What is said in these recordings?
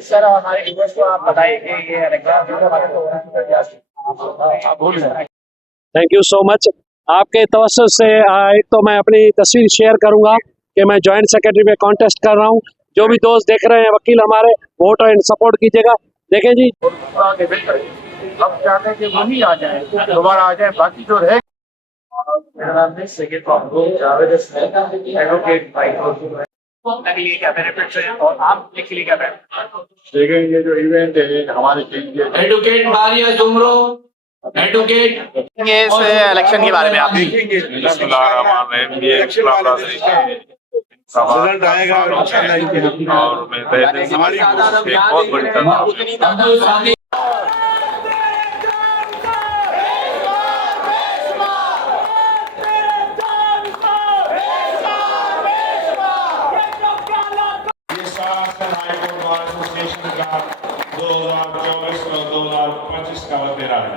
Sir हमारे viewers को आप बताइए कि ये थैंक यू सो मच। आपके तवज्जो से एक तो मैं अपनी तस्वीर शेयर करूंगा कि मैं जॉइंट सेक्रेटरी में कॉन्टेस्ट कर रहा हूं। जो भी दोस्त देख रहे हैं, वकील हमारे, वोट एंड सपोर्ट कीजिएगा। देखें जी, अब चाहते हैं कि वही आ जाए, दोबारा आ जाए, बाकी जो रहे। मेरा नाम है Syed Mahmood Javed Hasan, advocate high court. के लिए क्या बेनिफिट्स हैं और आप के लिए क्या बेनिफिट्स? देखिए, ये जो इवेंट है हमारे टीम के एडवोकेट मारिया जुमरो, एडवोकेट ये इस इलेक्शन के बारे में आप रिजल्ट आएगा और मैं तहे दिल से एक बहुत बड़ी तादाद हाईकोर्ट बार एसोसिएशन का 2024 और 2025 का वतीरा है।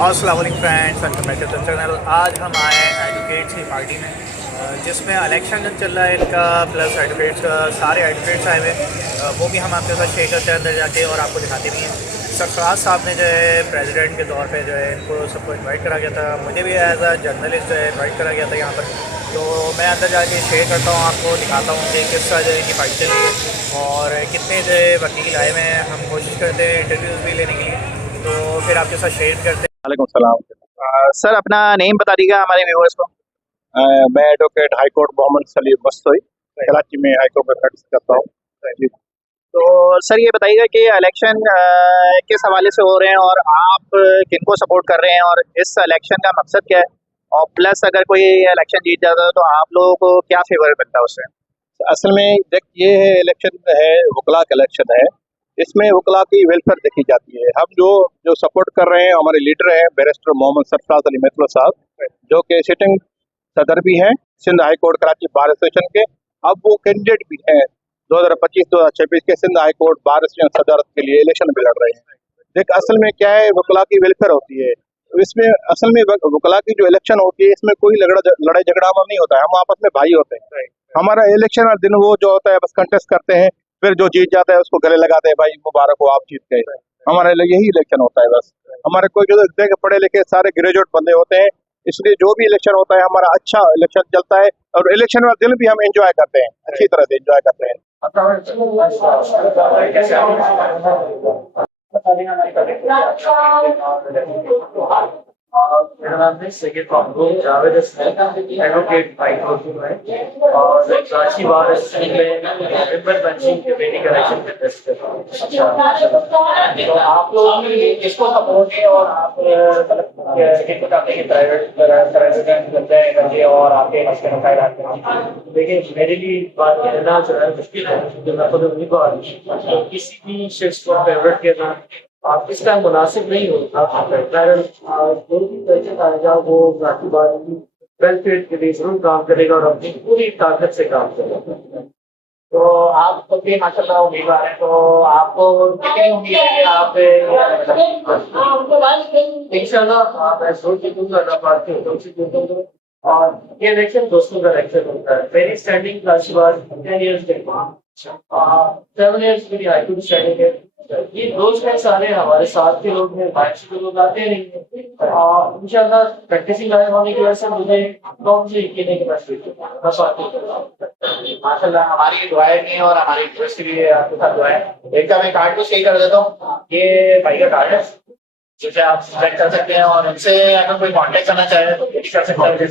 अस्सलाम वालेकुम friends, welcome back to the channel. आज हम आए हैं एडवोकेट्स की पार्टी में, जिसमें इलेक्शन चल रहा है इनका, प्लस एडवोकेट्स का सारे एडवोकेट्स आए हुए, वो भी हम आपके साथ शेयर करते हैं अंदर जाके और आपको दिखाते भी हैं। सरफराज साहब ने जो है प्रेसिडेंट के तौर पे जो है इनको सबको इनवाइट करा गया था, मुझे भी एज अ जर्नलिस्ट जो है इन्वाइट करा गया था यहाँ पर। तो मैं अंदर जाके शेयर करता हूँ, आपको दिखाता हूँ कि किस तरह जो है इनकी फाइट चल रही है और कितने जो है वकील आए हुए हैं। हम कोशिश करते हैं इंटरव्यूज़ भी लेने के लिए, तो फिर आपके साथ शेयर करते हैं। वालेकुम सलाम। सर अपना नेम बता दीजिएगा हमारे व्यूअर्स को। मैं advocate high court Mohammad Saleem Bastoi, Karachi में हाई कोर्ट में प्रैक्टिस करता हूँ। तो सर ये बताइएगा कि इलेक्शन किस हवाले से हो रहे हैं और आप किनको सपोर्ट कर रहे हैं और इस इलेक्शन का मकसद क्या है, और प्लस अगर कोई इलेक्शन जीत जाता है तो आप लोगों को क्या फेवर मिलता है उससे? असल में देख, ये है इलेक्शन है, वकला का इलेक्शन है। इसमें वकला की वेलफेयर देखी जाती है। हम जो सपोर्ट कर रहे हैं, हमारे लीडर हैं बैरिस्टर मोहम्मद सरफराज अली मेतलो साहब, जो कि सिटिंग सदर भी हैं Sindh high court Karachi bar association के। अब वो कैंडिडेट भी हैं 2025-2026 के Sindh high court bar association सदर के लिए इलेक्शन भी लड़ रहे हैं। देख, असल में क्या है, वकला की वेलफेयर होती है। इसमें असल में वकला की जो इलेक्शन होती है, इसमें कोई लड़ाई झगड़ा नहीं होता है। हम आपस में भाई होते हैं। हमारा इलेक्शन हर दिन वो जो होता है बस कंटेस्ट करते हैं, फिर जो जीत जाता है उसको गले लगाते हैं, भाई मुबारक हो आप जीत गए। हमारे लिए यही इलेक्शन होता है बस। हमारे कोई जो देख पढ़े लिखे सारे ग्रेजुएट बंदे होते हैं, इसलिए जो भी इलेक्शन होता है हमारा अच्छा इलेक्शन चलता है और इलेक्शन वाले दिन भी हम एंजॉय करते हैं, अच्छी तरह से एंजॉय करते हैं। मेरा नाम है Syed Mahmood Javed Hasan, advocate high court में, और कराची बार एसोसिएशन में मेंबर पंचिंग कमेटी का इलेक्शन कंटेस्ट कर रहा हूं। तो आप लोग किसको सपोर्ट है और आप किसको चाहते हैं कि प्राइवेट प्रेसिडेंट बन जाए और आपके मसले मसाइल आते हैं? देखिए, मेरे लिए बात कहना जो है मुश्किल है, क्योंकि मैं खुद उम्मीदवार हूं, तो किसी भी शख्स को फेवरेट करना आप इस टाइम मुनासिब नहीं होता। जो भी पैसे आएगा वो बाकी बात की वेलफेयर के लिए जरूर काम करेगा और अपनी पूरी ताकत से काम करेगा। तो आप तो भी माशाल्लाह उम्मीदवार हैं, तो आपको कितनी उम्मीद है कि आप इंशाल्लाह मैं जरूर जीतूंगा ना पार्टी तो जीतूंगा। और ये इलेक्शन दोस्तों का इलेक्शन होता है। मेरी स्टैंडिंग काशी बार 10 इयर्स के 7 इयर्स मेरी हाईकोर्ट स्टैंडिंग है। ये दोस्त हैं सारे हमारे साथ के लोग हैं, बाहर से लोग आते नहीं हैं। इंशाल्लाह प्रैक्टिसिंग लाइन होने की वजह से मुझे कौन से कहने के माशाल्लाह हमारी दुआएं नहीं और हमारी रिक्वेस्ट भी है आपके साथ दुआएं। एक का मैं कार्ड को सही कर देता हूँ, ये भाई का कार्ड है जिसे आप सिलेक्ट कर सकते हैं और इनसे अगर कोई कांटेक्ट करना चाहे तो कर सकता है।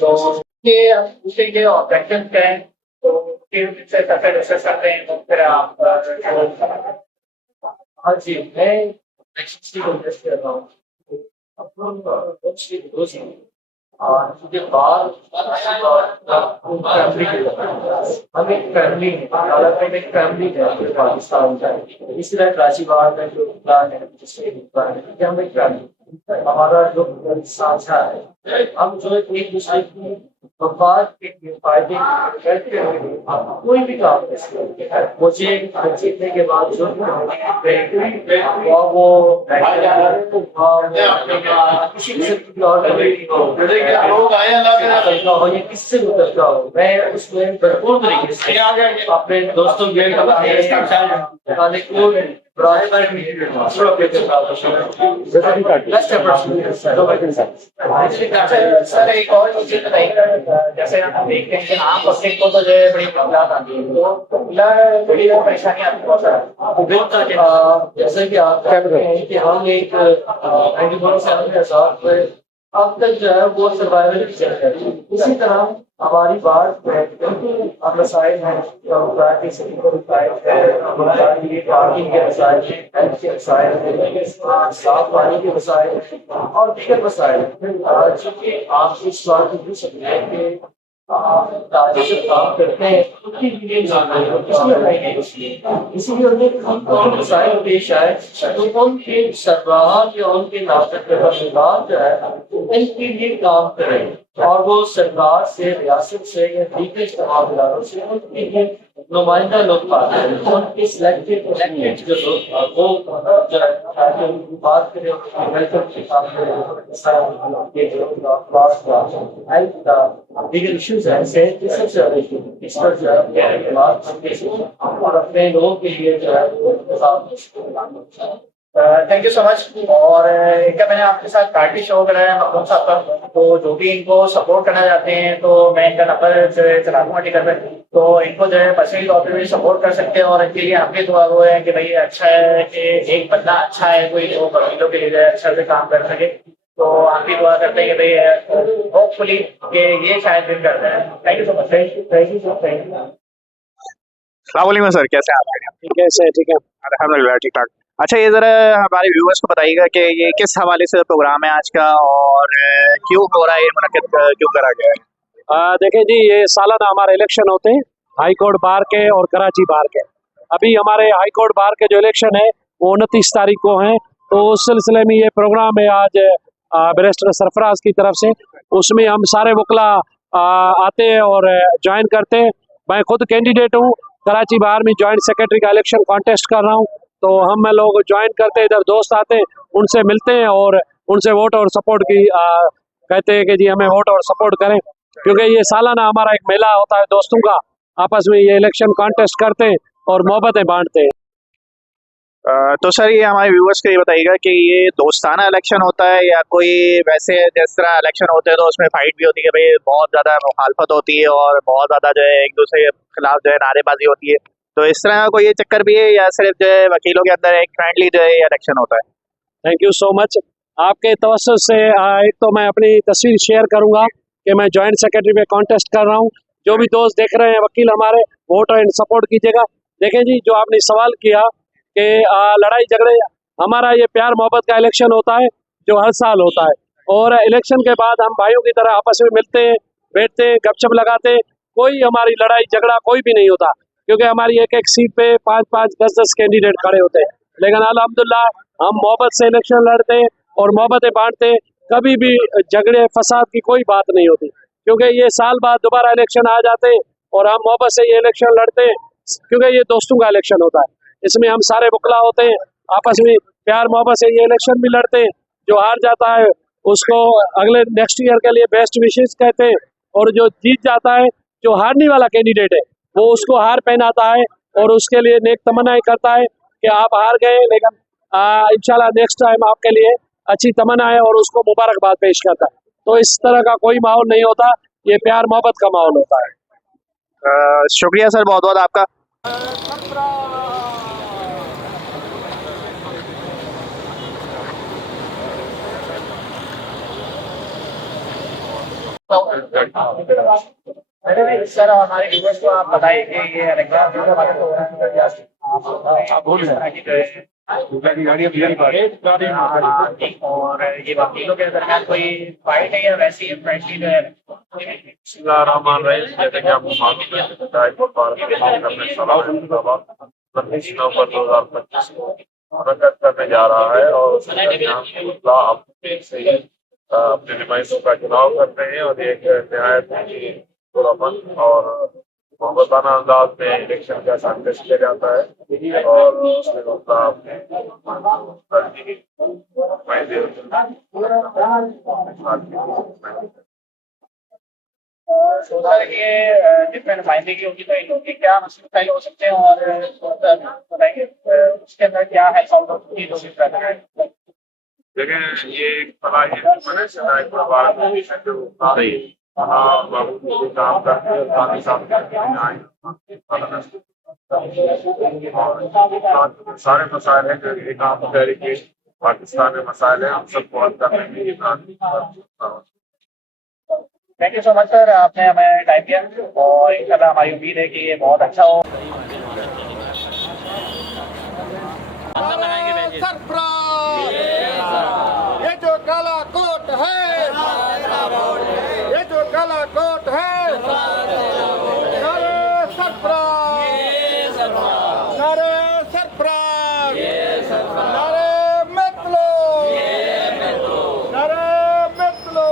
तो ये पूछते हैं ऑब्जेक्शन क्या है, तो फिर इनसे डिस्कस करते हैं, तो फिर आप हाँ जी, मैं इलेक्शन की कोशिश कर रहा हूँ। और उसके बाद फैमिली हम एक फैमिली है, हालांकि एक फैमिली है जो पाकिस्तान का है। इस तरह कराची बाहर में जो प्लान है जिससे कि हम एक फैमिली, हमारा जो साझा है, हम जो एक दूसरे की मफाद के फायदे करते हुए आप कोई भी काम कर सकते हैं। मुझे जीतने के बाद जो वो किसी किस्म की और हो या किससे मुतलका हो, मैं उसमें भरपूर तरीके से अपने दोस्तों के सर एक और चीज बताइए, जैसे हम देखते हैं कि आम पब्लिक को तो जो है बड़ी मुश्किलात आती है, तो बड़ी परेशानी आती है बहुत सारा। जैसे कि आप कह रहे हैं कि हम एक 24/7 के साथ अब तक जो है वो सर्वाइवल की चल रही है। इसी तरह हमारी बात मसाइल हैं, पार्किंग के मसाइल, हेल्थ के मसाइल, साफ पानी के मसाइल और दीगर मसाइल, चूँकि आप इस बात को पूछ सकते हैं कि ताजे जब काम करते हैं उनकी इसीलिए उन्हें मसाइल पेश आए तो उनके सरबराह या उनके नागरिक जो है इनके लिए काम करें, और वो सरकार से, रियासत से या दीगर तमाम इदारों से उनके लिए नुमाइंदा लोग पाते हैं, उनके सिलेक्टेड इलेक्टेड जो लोग वो जो है ताकि उनकी बात करें, उनकी वेलफेयर के काम करें, ये जो हेल्थ का दीगर इश्यूज हैं, सेहत के सबसे ज्यादा इशू इस पर जो है बात और अपने लोगों के लिए जो है थैंक यू सो मच। और क्या मैंने आपके साथ पार्टी शो कराया मखदूम साहब का, तो जो भी इनको सपोर्ट करना चाहते हैं तो मैं इनका नंबर जो है चला दूंगा टिकट पे, तो इनको जो है पर्सनली तौर पर भी सपोर्ट कर सकते हैं। और इनके लिए आपकी दुआ वो है कि भाई अच्छा है कि एक बंदा अच्छा है कोई जो वकीलों के लिए अच्छा से काम कर सके, तो आपकी दुआ करते हैं कि भाई होपफुली कि ये शायद दिन करते हैं। Thank you so much. Thank you सलाम सर, कैसे हैं आप? कैसे ठीक है? अल्हम्दुलिल्लाह ठीक ठाक। अच्छा, ये जरा हमारे व्यूअर्स को बताइएगा कि ये किस हवाले से प्रोग्राम है आज का और क्यों हो रहा है, ये मुनक्किद क्यों करा गया है? देखिए जी, ये सालाना हमारे इलेक्शन होते हैं हाई कोर्ट बार के और कराची बार के। अभी हमारे हाई कोर्ट बार के जो इलेक्शन है वो 29 तारीख को हैं, तो उस सिलसिले में ये प्रोग्राम है आज बैरिस्टर सरफराज की तरफ से। उसमें हम सारे वकला आते हैं और ज्वाइन करते हैं। मैं खुद कैंडिडेट हूँ, कराची बार में जॉइंट सेक्रेटरी का इलेक्शन कॉन्टेस्ट कर रहा हूँ, तो हम लोग ज्वाइन करते हैं, इधर दोस्त आते हैं, उनसे मिलते हैं और उनसे वोट और सपोर्ट की कहते हैं कि जी हमें वोट और सपोर्ट करें, क्योंकि ये सालाना हमारा एक मेला होता है दोस्तों का, आपस में ये इलेक्शन कॉन्टेस्ट करते हैं और मोहब्बतें बांटते हैं। तो सर, ये हमारे व्यूअर्स को ये बताइएगा कि ये दोस्ताना इलेक्शन होता है या कोई वैसे जिस तरह इलेक्शन होते हैं तो उसमें फाइट भी होती है, भाई बहुत ज़्यादा मुखालफत होती है और बहुत ज़्यादा जो है एक दूसरे के खिलाफ जो है नारेबाजी होती है, तो इस तरह का कोई ये चक्कर भी है या सिर्फ जो है वकीलों के अंदर एक फ्रेंडली जो है इलेक्शन होता है? Thank you so much. आपके तवज्जुह से एक तो मैं अपनी तस्वीर शेयर करूंगा कि मैं जॉइंट सेक्रेटरी में कॉन्टेस्ट कर रहा हूं। जो भी दोस्त देख रहे हैं वकील हमारे, वोट एंड सपोर्ट कीजिएगा। देखें जी, जो आपने सवाल किया कि लड़ाई झगड़े, हमारा ये प्यार मोहब्बत का इलेक्शन होता है जो हर साल होता है, और इलेक्शन के बाद हम भाइयों की तरह आपस में मिलते हैं, बैठते हैं, गपशप लगाते हैं। कोई हमारी लड़ाई झगड़ा कोई भी नहीं होता, क्योंकि हमारी एक एक सीट पे 5-5, 10-10 कैंडिडेट खड़े होते हैं। लेकिन अल्हम्दुलिल्लाह हम मोहब्बत से इलेक्शन लड़ते हैं और मोहब्बतें बांटते हैं। कभी भी झगड़े फसाद की कोई बात नहीं होती, क्योंकि ये साल बाद दोबारा इलेक्शन आ जाते हैं और हम मोहब्बत से ये इलेक्शन लड़ते हैं, क्योंकि ये दोस्तों का इलेक्शन होता है। इसमें हम सारे वकला होते हैं, आपस में प्यार मोहब्बत से ये इलेक्शन भी लड़ते हैं। जो हार जाता है उसको अगले नेक्स्ट ईयर के लिए बेस्ट विशेष कहते हैं, और जो जीत जाता है, जो हारने वाला कैंडिडेट है, वो उसको हार पहनाता है और उसके लिए नेक तमन्नाएं करता है कि आप हार गए, लेकिन इंशाल्लाह नेक्स्ट टाइम आपके लिए अच्छी तमन्नाएं, और उसको मुबारकबाद पेश करता है। तो इस तरह का कोई माहौल नहीं होता, ये प्यार मोहब्बत का माहौल होता है। शुक्रिया सर, बहुत बहुत आपका। सर, हमारे व्यूअर्स को आप बताइए कि ये इलेक्शन और ये वकीलों के दरमियान कोई फाइट है या वैसी है फ्रेंडली जो है? बिस्मिल्लाहिर्रहमानिर्रहीम। जैसे कि आपको मालूम है कि अपने सलाह 25 नवंबर 2025 को हरकत करने जा रहा है और उसके दरमियान अपने से ही अपने नुमाइंदों का चुनाव करते हैं और एक नहायत ही पुरअमन और मोहब्बताना अंदाज में इलेक्शन का कंटेस्ट किया जाता है और उसमें अपने सर ये डिफरेंट नुमाइंदगी की होगी तो इनके क्या मसले हो सकते हैं और बताएंगे उसके अंदर क्या है देखिए ये एक सलाहियत मैंने सदाई परिवार में जो बाबू काम करते हैं साथ ही साथ सारे मसाइल हैं जो एक आम शहरी के पाकिस्तान में मसाइल हैं हम सबको हल करने में ये thank you so much sir, आपने हमें टाइम दिया और इंशाल्लाह हमारी उम्मीद है कि ये बहुत अच्छा हो। ये जो काला कोट है, ये जो काला कोट है, नारे सरफराज, नारे सरफराज, नारे मित्लो, नारे मित्लो,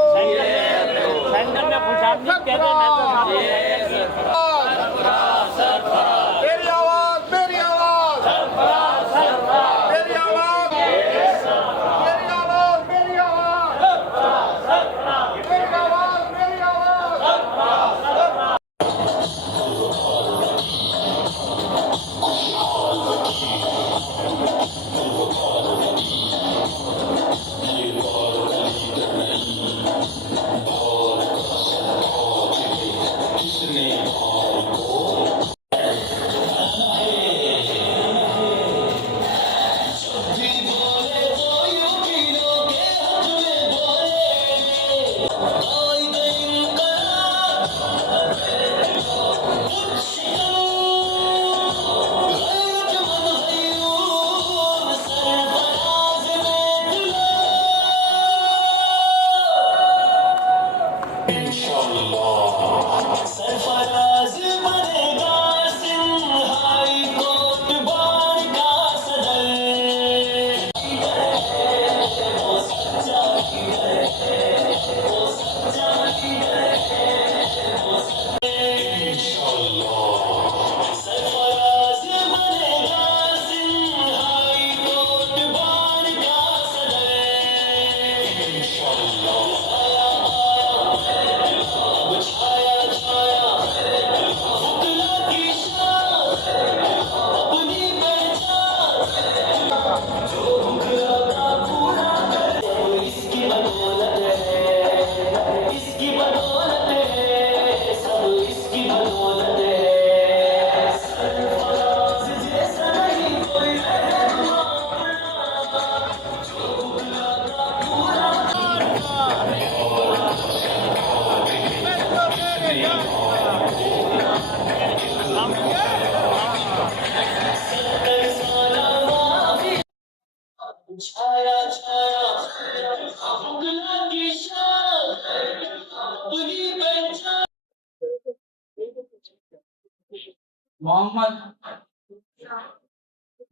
तेरी आवाज, मेरी आवाज, तेरी आवाज, मेरी आवाज, मेरी आवाज, मेरी आवाज, मेरी आवाज।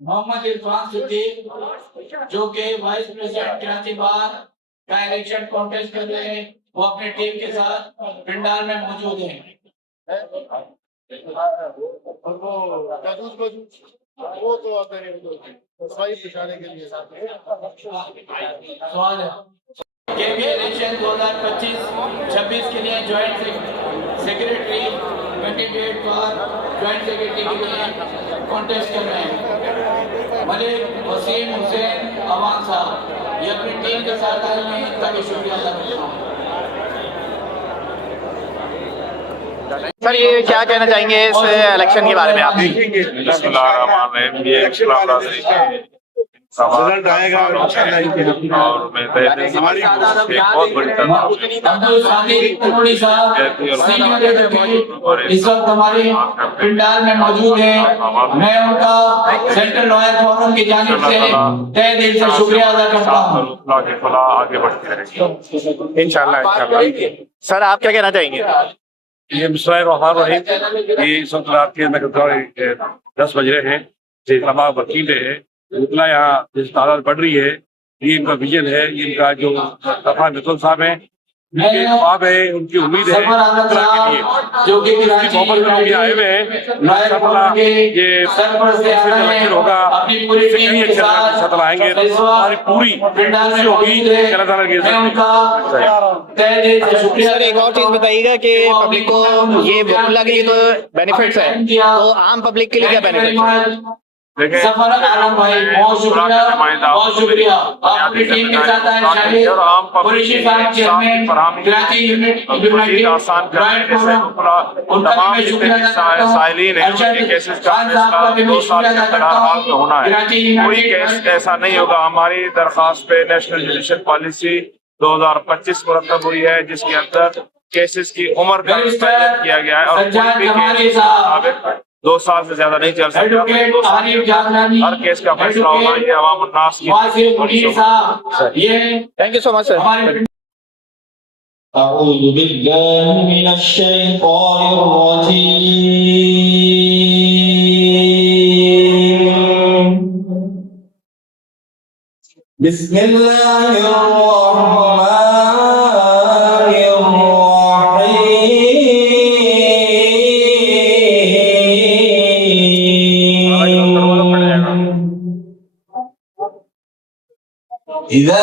मोहम्मद इरफान सिद्दीक जो कि वाइस प्रेसिडेंट कराची बार का इलेक्शन कॉन्टेस्ट कर रहे हैं, वो अपने टीम के साथ पंडाल में मौजूद हैं। वो तो आते नहीं, सफाई पिछाने के लिए सवाल है कि इलेक्शन 2025-26 के लिए ज्वाइंट सेक्रेटरी कैंडिडेट पर ज्वाइंट सेक्रेटरी के लिए कॉन्टेस्ट कर रहे हैं। मलिक वसीम हुसैन अवान साहब ये अपनी टीम के साथ आए हुए हैं, ताकि शुक्रिया अदा करता हूँ। सर ये क्या कहना चाहेंगे इस इलेक्शन के बारे में आप? बिस्मिल्लाहिर्रहमानिर्रहीम। ये इस्लाम रिजल्ट आएगा इंशाल्लाह इनके और मैं तहे दिल से हमारी कोशिश एक बहुत बड़ी तरह अब्दुल सादिक तनोड़ी साहब सीनियर एडवोकेट इस वक्त हमारे पंडाल में मौजूद है। मैं उनका सेंट्रल लॉयर फोरम की जानिब से तहे दिल से शुक्रिया अदा करता हूँ। के फला आगे बढ़ती रहेगी इंशाल्लाह। सर आप क्या कहना चाहेंगे? ये बिस्मिल्लाहिर्रहमानिर्रहीम। ये इस वक्त रात के मैं 10 बज रहे हैं। तमाम वकील है उतना यहाँ जिस तादाद बढ़ रही है, ये इनका विजन है, ये इनका जो तफा मित्तल साहब है, उनके ख्वाब है, उनकी उम्मीद है उतना के लिए जो कि उसकी मोहब्बत में भी आए हुए हैं। इंशाअल्लाह ये इलेक्शन होगा, इससे कहीं अच्छा इंशाअल्लाह आएंगे। हमारी पूरी कोशिश होगी कि अल्लाह ताला की सर एक और चीज बताइएगा कि पब्लिक को ये वोकला के लिए तो बेनिफिट्स है, तो आम पब्लिक के लिए क्या बेनिफिट्स है? देखिए सफर आलम भाई बहुत शुक्रिया आपकी टीम के साथ आए शामिल और आम कुरैशी साहब चेयरमैन कराची यूनिट यूनाइटेड आसान करने जैसे तमाम जितने साइलिन है उनके केसेस का फैसला 2 साल के अंदर हर हाल में होना है। कोई केस ऐसा नहीं होगा। हमारी दरखास्त पे नेशनल जुडिशल पॉलिसी 2025 मुरतब हुई है, जिसके अंदर केसेस की उम्र का तय किया गया है और कोई भी केस 2 साल से ज्यादा नहीं चल सकता। हर केस का फैसला होगा, ये अवाम उन्नास की। Thank you so much sir. अऊज़ु बिल्लाहि मिनश शैतानिर रजीम। बिस्मिल्लाहिर रहमानिर रहीम। इज़ा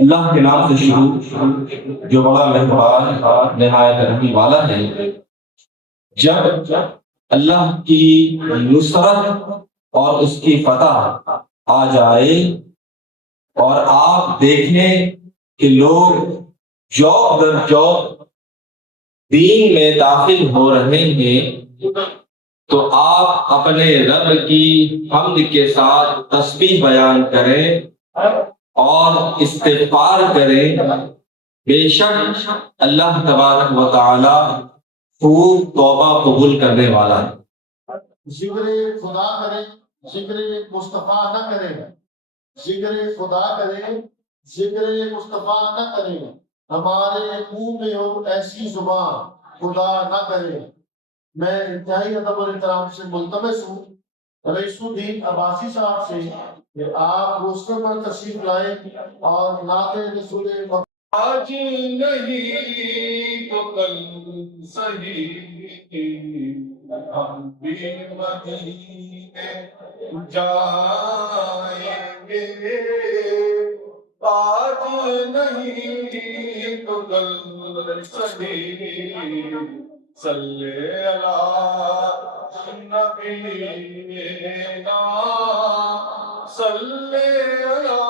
अल्लाह के नाम से शुरू जो बड़ा मेहरबान निहायत रहने वाला है। जब अल्लाह की नुसरत और उसकी फतह आ जाए और आप देखें कि लोग जौक दर जौक दीन में दाखिल हो रहे हैं, तो आप अपने रब की हम्द के साथ तस्बीह बयान करें और इस्तिग़फ़ार करें। बेशक अल्लाह तबारक व तआला खूब तौबा कबूल करने वाला है। जिक्र खुदा करे, जिक्र मुस्तफा न करे, जिक्र खुदा करे, जिक्र मुस्तफा न करे, हमारे मुंह में हो ऐसी जुबान खुदा न करे। मैं इंतहाई अदब और एहतराम से मुल्तमस हूँ रईसुद्दीन अब्बासी साहब से कि आप रोस्टर पर तशरीफ लाए और नाते रसूल आज नहीं तो कल सही हम भी मदीने जाएंगे। आज नहीं तो कल सही सल्ले अला नबीना सल्ले अला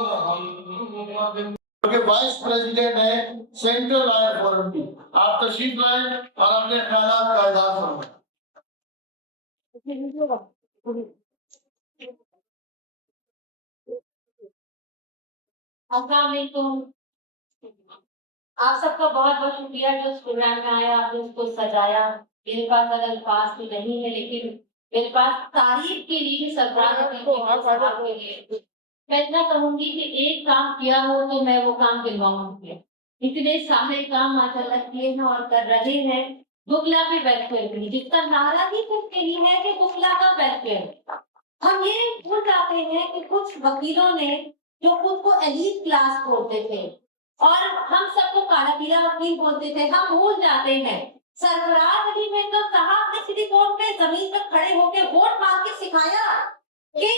मुहम्मद के वाइस प्रेसिडेंट है सेंट्रल लॉयर फोरम की। आप तशरीफ लाए और अपने ख्यालात का इज़हार फरमाएं। अस्सलाम वालेकुम। आप सबका बहुत बहुत शुक्रिया जो इस प्रोग्राम में आया, आपने उसको सजाया। मेरे पास अगर अल्फाज तो नहीं है, लेकिन मेरे पास तारीफ के लिए सरफराज साहब के लिए मैं इतना कहूंगी कि एक काम किया हो तो मैं वो काम दिलवाऊंगी। इतने सारे काम माशाल्लाह किए हैं और कर रहे हैं। बुकला पे वेलफेयर के लिए, जिसका नारा ही सिर्फ यही है कि बुकला का वेलफेयर। हम ये भूल जाते हैं कि कुछ वकीलों ने जो खुद को एलीट क्लास बोलते थे और हम सबको काला पीला वकील बोलते थे, हम भूल जाते हैं सरफराज अली मेहता साहब ने सीधी कोर्ट में जमीन पर खड़े होकर वोट मांग के सिखाया कि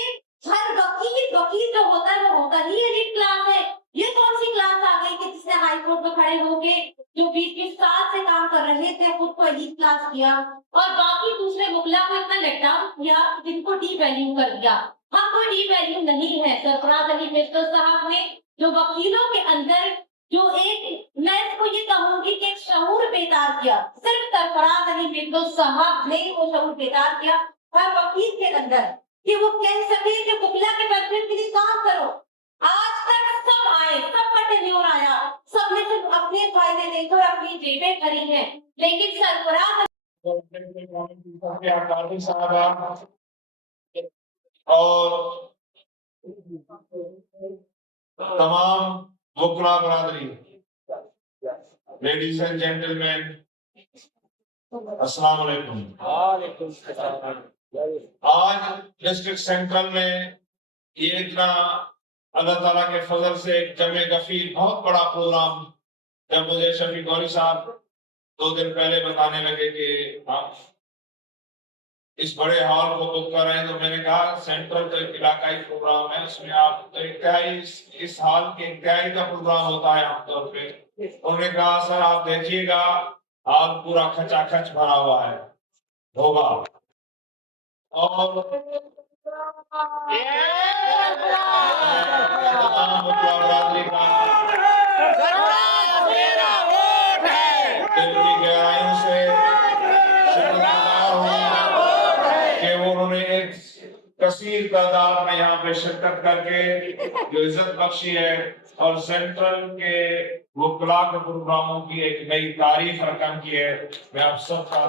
हर वकील जो होता है वो होता ही एलीट क्लास है। ये कौन सी क्लास आ गई कि जिसने हाई कोर्ट में खड़े होके जो 20-20 साल से काम कर रहे थे खुद को एलीट क्लास किया और बाकी दूसरे मुगला को इतना लेट डाउन किया, जिनको डी वैल्यू कर दिया। हम कोई डी वैल्यू नहीं है। सरफराज अली मेहता साहब ने जो वकीलों के अंदर जो एक, मैं इसको ये कहूंगी कि एक शऊर बेदार किया, सिर्फ सरफराज अली मेहता साहब ने वो शऊर बेदार किया हर वकील के अंदर कि वो कह सके कि बुकला के वेलफेयर के लिए काम करो। आज तक सब आए, सबका टेन्योर आया, सबने सिर्फ अपने फायदे देखे और अपनी जेबें भरी हैं, लेकिन सरफराज और तमाम वकला बरादरी, लेडीज एंड जेंटलमैन, अस्सलाम वालेकुम। आज डिस्ट्रिक्ट सेंट्रल में ये इतना अल्लाह ताला के फजल से जमे गफीर बहुत बड़ा प्रोग्राम, जब मुझे शफी गौरी साहब 2 दिन पहले बताने लगे कि हम इस बड़े हॉल को बुक कर रहे हैं, तो मैंने कहा सेंट्रल तो एक इलाकाई प्रोग्राम है, उसमें आप तो इस हॉल के इंतहाई का प्रोग्राम होता है आमतौर पे। उन्होंने कहा सर आप देखिएगा हॉल पूरा खचाखच भरा हुआ है होगा। और दिल की गहराइयों से शुक्रगुजार हूं कि वो उन्होंने एक कसीर तादाद में यहाँ पे शिरकत करके जो इज्जत बख्शी है और सेंट्रल के वकला के प्रोग्रामों की एक नई तारीख रकम की है। मैं आप सब का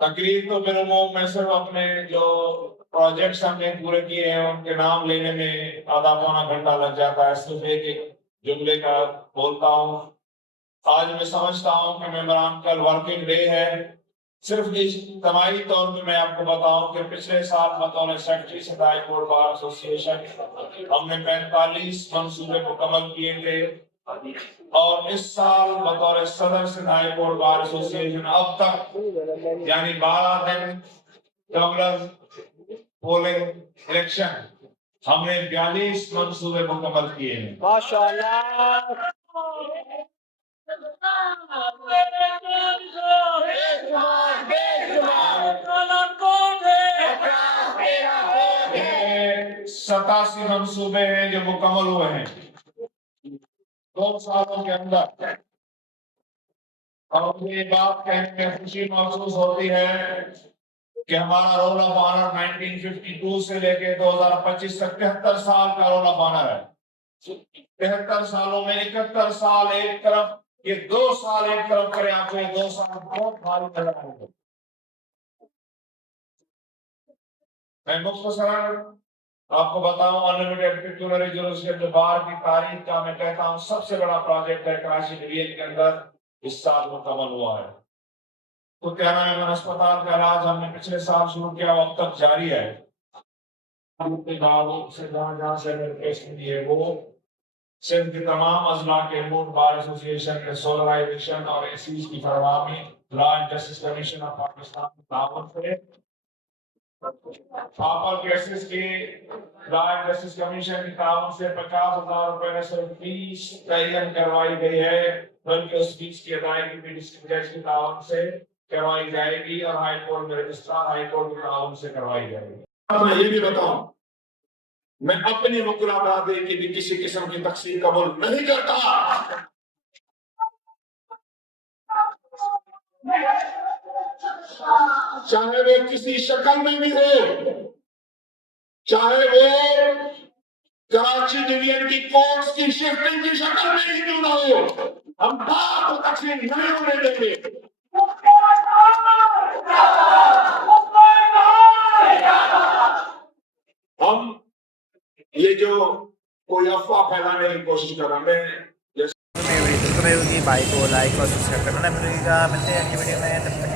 तकरीर तो बिलुमूम मैं सिर्फ अपने जो प्रोजेक्ट्स हमने पूरे किए हैं उनके नाम लेने में आधा पौना घंटा लग जाता है, सिर्फ एक जुमले का बोलता हूँ। आज मैं समझता हूँ कि मेमोरान कल वर्किंग डे है। सिर्फ इज्तिमाई तौर पे मैं आपको बताऊं कि पिछले साल बतौर सेक्रेटरी सदाई बोर्ड बार एसोसिएशन हमने 45 मंसूबे मुकम्मल किए थे और इस साल बतौर सदर सिंधाई बोर्ड बार एसोसिएशन अब तक यानी 12 दिन पोलिंग इलेक्शन हमने 42 मंसूबे मुकम्मल किए हैं। माशाअल्लाह। सतासी मंसूबे हैं जो मुकम्मल हुए हैं 2 सालों के अंदर। और मुझे ये बात कहने में खुशी महसूस होती है कि हमारा रोल ऑफ ऑनर 1952 से लेके 2025 तक 73 साल का रोल ऑफ ऑनर है। 73 सालों में 71 साल एक तरफ, ये 2 साल एक तरफ करें आपको, ये 2 साल बहुत भारी नजर आएंगे। मैं मुख्तसरन आपको बताऊं अनलिमिटेड पिक्यूलरी जुरिस्डिक्शन जो बार की तारीख का मैं कहता हूं सबसे बड़ा प्रोजेक्ट है कराची डिवीजन के अंदर इस साल मुकम्मल हुआ है। कुतियाना में अस्पताल का इलाज हमने पिछले साल शुरू किया, अब तक जारी है। जहाँ से है वो सिंध के तमाम अजला के मूड बार एसोसिएशन के सोलराइजेशन और एसीज की फरमामी law and justice commission of Pakistan के ताउन से पापर केसेस की लॉ एंड जस्टिस कमीशन के ताउन से 50,000 रुपए में सिर्फ फीस तयन करवाई गई है, बल्कि उस फीस की अदायगी भी डिस्ट्रिक्ट जज के ताउन से करवाई जाएगी और हाई कोर्ट में रजिस्ट्रार हाई कोर्ट के ताउन से करवाई जाएगी। मैं ये भी बताऊं, मैं अपनी वकुला बरादरी की भी किसी किस्म की तकसीर कबूल नहीं करता। चाहे वो किसी शक्ल में भी हो, चाहे वो कराची डिवीजन की कोर्ट्स की शिफ्टिंग की शक्ल में ही क्यों ना हो, हम बात को तकसीम नहीं होने देंगे। हम ये जो कोई अफवाह फैलाने की कोशिश कर रहे हैं, तो मेरी भाई को लाइक और सब्सक्राइब करना ना भूलिएगा। मिलते हैं अगली वीडियो में, तब तक